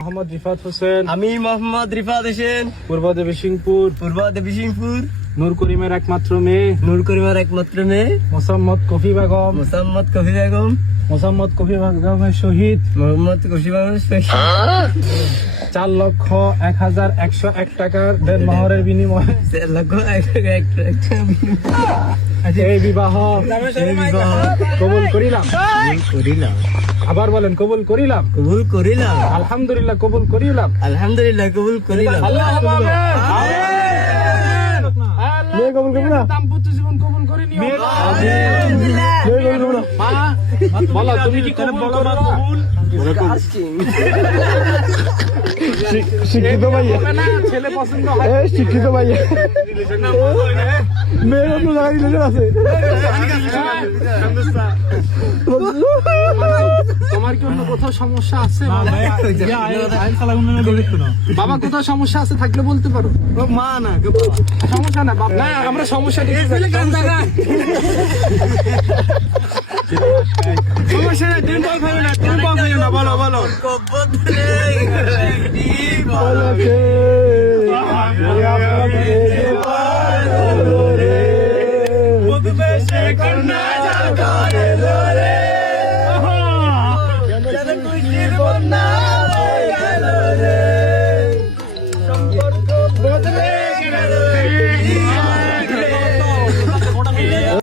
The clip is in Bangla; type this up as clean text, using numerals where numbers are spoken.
মোহাম্মদ রিফাত হোসেন। আমি মোহাম্মদ রিফাত হোসেন। পূর্ব দেবীসিংপুর। নূর করিমের একমাত্র মেয়ে। মোসাম্মদ কফি বেগম। মোসাম্মদ কফি বেগমের শহীদ। 4,01,101 টাকার দেনমোহরের বিনিময়ে এই বিবাহ কবুল করিলাম। আবার বলেন, কবুল করিলাম। আলহামদুলিল্লাহ কবুল করিলাম। কবুল করি না, দাম্পত্য জীবন কবুল করে নিও। বলো, তুমি কি কবুল করো? শিক্ষিত ভাইয়া, ছেলে পছন্দ হয়। শিক্ষিত ভাইয়া, মেয়ের অন্য জায়গায় রিলেশন আছে। তোমার কি অন্য কোথাও সমস্যা আছে? বাবা কোথাও সমস্যা আছে থাকলে বলতে পারো। মা না, সমস্যা না বাবা, না আমরা সমস্যা দেখি। সমস্যা না, তুমি বল খাবে না, তুমি বল খাবে না। বলো বলো। কন্যা